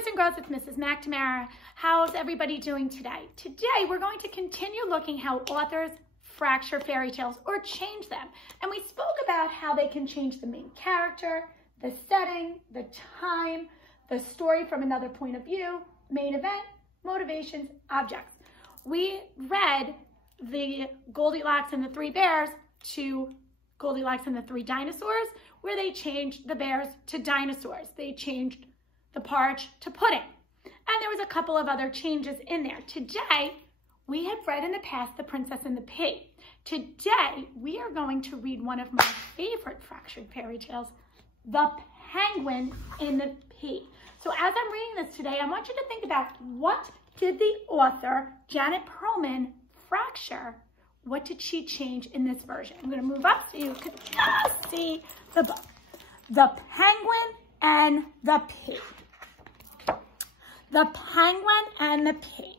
boys and girls, it's Mrs. McNamara. How's everybody doing today? Today, we're going to continue looking how authors fracture fairy tales or change them. And we spoke about how they can change the main character, the setting, the time, the story from another point of view, main event, motivations, objects. We read the Goldilocks and the Three Bears to Goldilocks and the Three Dinosaurs, where they changed the bears to dinosaurs. They changed the porridge to pudding. And there was a couple of other changes in there. Today, we have read in the past The Princess and the Pea. Today, we are going to read one of my favorite fractured fairy tales, The Penguin and the Pea. So as I'm reading this today, I want you to think about what did the author, Janet Perlman, fracture? What did she change in this version? I'm going to move up so you can just see the book. The Penguin and the Pea. The Penguin and the Pea.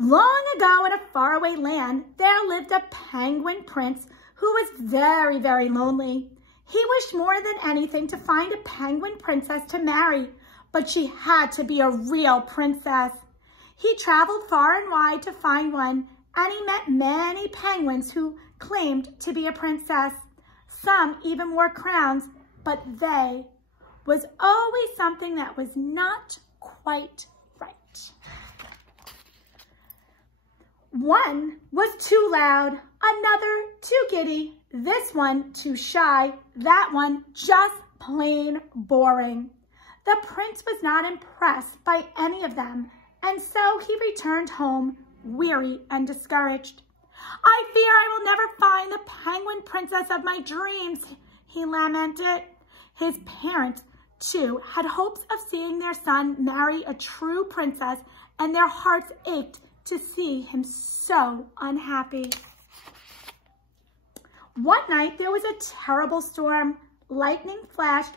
Long ago in a faraway land, there lived a penguin prince who was very, very lonely. He wished more than anything to find a penguin princess to marry, but she had to be a real princess. He traveled far and wide to find one, and he met many penguins who claimed to be a princess. Some even wore crowns, but they was always something that was not quite right. One was too loud, another too giddy, this one too shy, that one just plain boring. The prince was not impressed by any of them, and so he returned home, weary and discouraged. I fear I will never find the penguin princess of my dreams, he lamented. His parents, too, had hopes of seeing their son marry a true princess, and their hearts ached to see him so unhappy. One night there was a terrible storm. Lightning flashed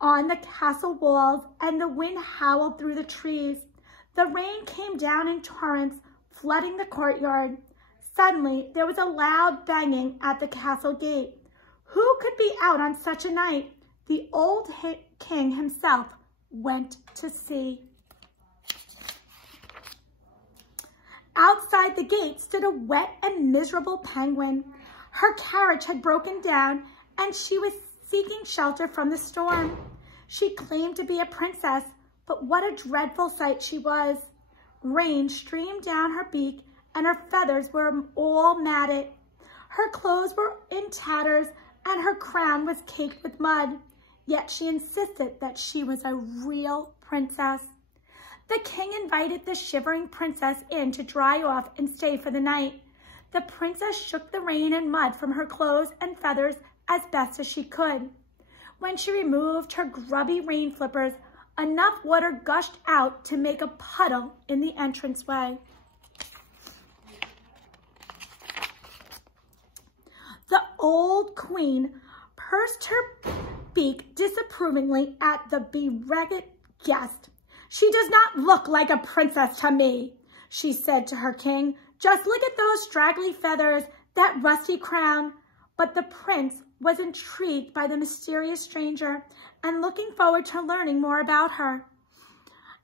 on the castle walls, and the wind howled through the trees. The rain came down in torrents, flooding the courtyard. Suddenly, there was a loud banging at the castle gate. Who could be out on such a night? The old king himself went to see. Outside the gate stood a wet and miserable penguin. Her carriage had broken down, and she was seeking shelter from the storm. She claimed to be a princess, but what a dreadful sight she was. Rain streamed down her beak, and her feathers were all matted. Her clothes were in tatters, and her crown was caked with mud. Yet she insisted that she was a real princess. The king invited the shivering princess in to dry off and stay for the night. The princess shook the rain and mud from her clothes and feathers as best as she could. When she removed her grubby rain flippers, enough water gushed out to make a puddle in the entranceway. The old queen pursed her beak disapprovingly at the bereaved guest. She does not look like a princess to me, she said to her king. Just look at those straggly feathers, that rusty crown. But the prince was intrigued by the mysterious stranger and looking forward to learning more about her.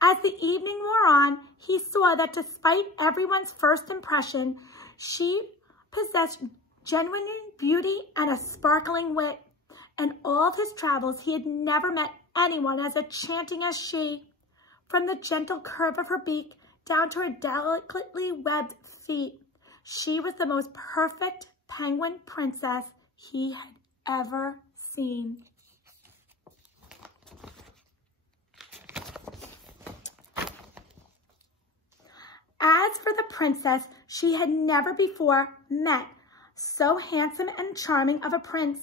As the evening wore on, he saw that despite everyone's first impression, she possessed genuine beauty and a sparkling wit. In all of his travels, he had never met anyone as enchanting as she. From the gentle curve of her beak down to her delicately webbed feet, she was the most perfect penguin princess he had ever seen. As for the princess, she had never before met so handsome and charming of a prince.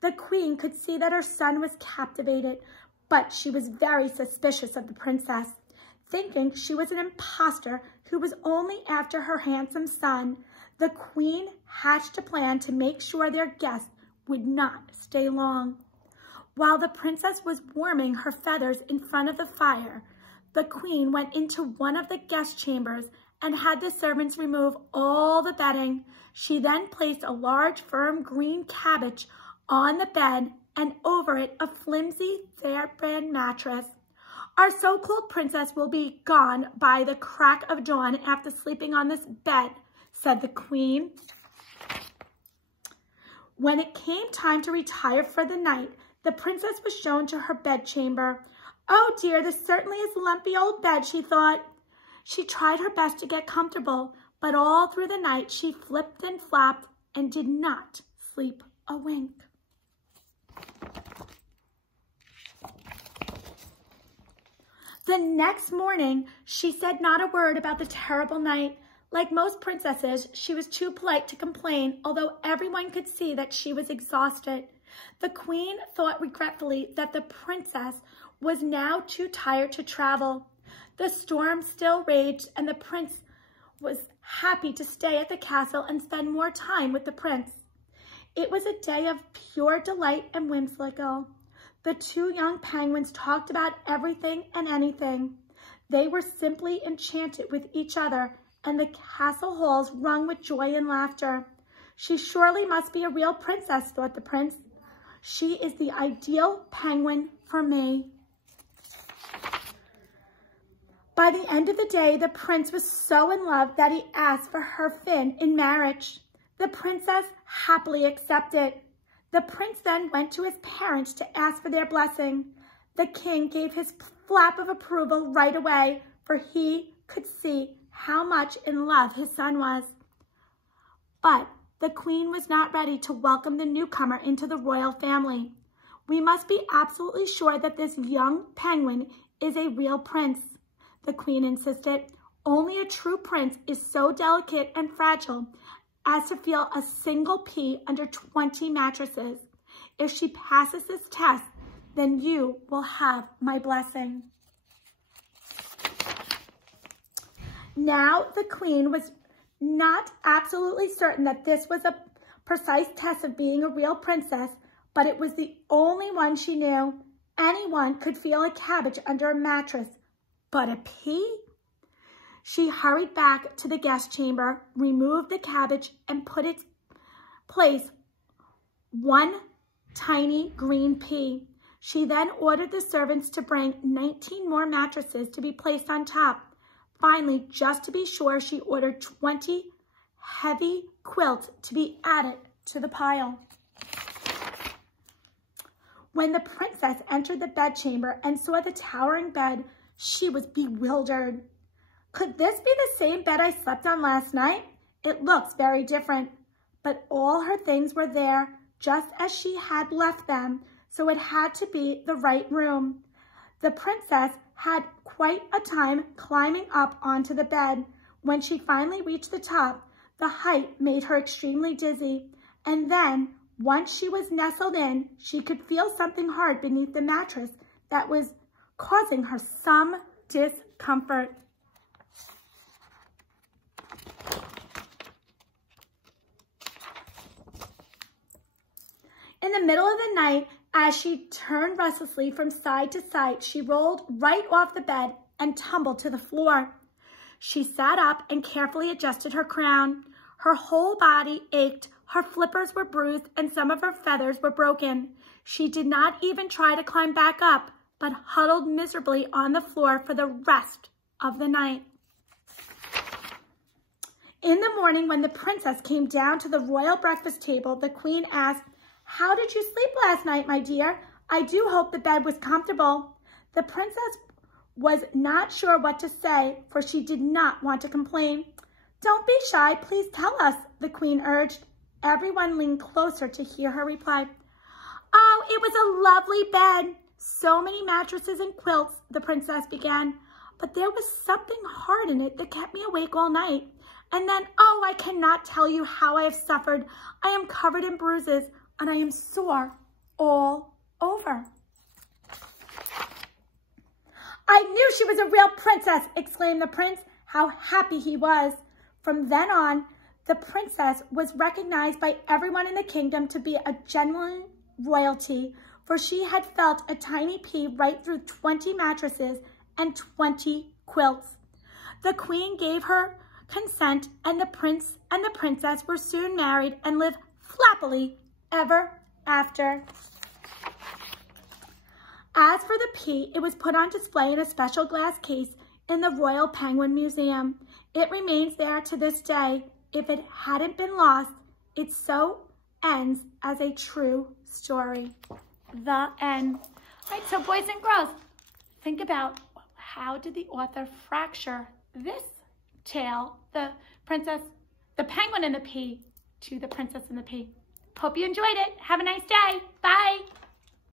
The queen could see that her son was captivated, but she was very suspicious of the princess, thinking she was an impostor who was only after her handsome son. The queen hatched a plan to make sure their guest would not stay long. While the princess was warming her feathers in front of the fire, the queen went into one of the guest chambers and had the servants remove all the bedding. She then placed a large, firm green cabbage on the bed and over it a flimsy thoroughbred mattress. Our so-called princess will be gone by the crack of dawn after sleeping on this bed, said the queen. When it came time to retire for the night, the princess was shown to her bedchamber. Oh dear, this certainly is a lumpy old bed, she thought. She tried her best to get comfortable, but all through the night she flipped and flapped and did not sleep a wink. The next morning, she said not a word about the terrible night. Like most princesses, she was too polite to complain, although everyone could see that she was exhausted. The queen thought regretfully that the princess was now too tired to travel. The storm still raged, and the prince was happy to stay at the castle and spend more time with the prince. It was a day of pure delight and whimsical. The two young penguins talked about everything and anything. They were simply enchanted with each other, and the castle halls rung with joy and laughter. She surely must be a real princess, thought the prince. She is the ideal penguin for me. By the end of the day, the prince was so in love that he asked for her fin in marriage. The princess happily accepted. The prince then went to his parents to ask for their blessing. The king gave his flap of approval right away, for he could see how much in love his son was. But the queen was not ready to welcome the newcomer into the royal family. We must be absolutely sure that this young penguin is a real prince, the queen insisted. Only a true prince is so delicate and fragile as to feel a single pea under 20 mattresses. If she passes this test, then you will have my blessing. Now the queen was not absolutely certain that this was a precise test of being a real princess, but it was the only one she knew. Anyone could feel a cabbage under a mattress, but a pea? She hurried back to the guest chamber, removed the cabbage, and put its place one tiny green pea. She then ordered the servants to bring 19 more mattresses to be placed on top. Finally, just to be sure, she ordered 20 heavy quilts to be added to the pile. When the princess entered the bedchamber and saw the towering bed, she was bewildered. Could this be the same bed I slept on last night? It looks very different. But all her things were there, just as she had left them, so it had to be the right room. The princess had quite a time climbing up onto the bed. When she finally reached the top, the height made her extremely dizzy. And then, once she was nestled in, she could feel something hard beneath the mattress that was causing her some discomfort. In the middle of the night, as she turned restlessly from side to side, she rolled right off the bed and tumbled to the floor. She sat up and carefully adjusted her crown. Her whole body ached, her flippers were bruised, and some of her feathers were broken. She did not even try to climb back up, but huddled miserably on the floor for the rest of the night. In the morning, when the princess came down to the royal breakfast table, the queen asked, "How did you sleep last night, my dear? I do hope the bed was comfortable." The princess was not sure what to say, for she did not want to complain. "Don't be shy, please tell us," the queen urged. Everyone leaned closer to hear her reply. "Oh, it was a lovely bed. So many mattresses and quilts," the princess began. "But there was something hard in it that kept me awake all night. And then, oh, I cannot tell you how I have suffered. I am covered in bruises, and I am sore all over." "I knew she was a real princess," exclaimed the prince. How happy he was. From then on, the princess was recognized by everyone in the kingdom to be a genuine royalty, for she had felt a tiny pea right through 20 mattresses and 20 quilts. The queen gave her consent, and the prince and the princess were soon married and lived happily ever after. As for the P, it was put on display in a special glass case in the Royal Penguin Museum. It remains there to this day. If it hadn't been lost, it so ends as a true story. The end. All right, so boys and girls, think about how did the author fracture this tale, the penguin and the P, to the princess and the P. Hope you enjoyed it. Have a nice day. Bye.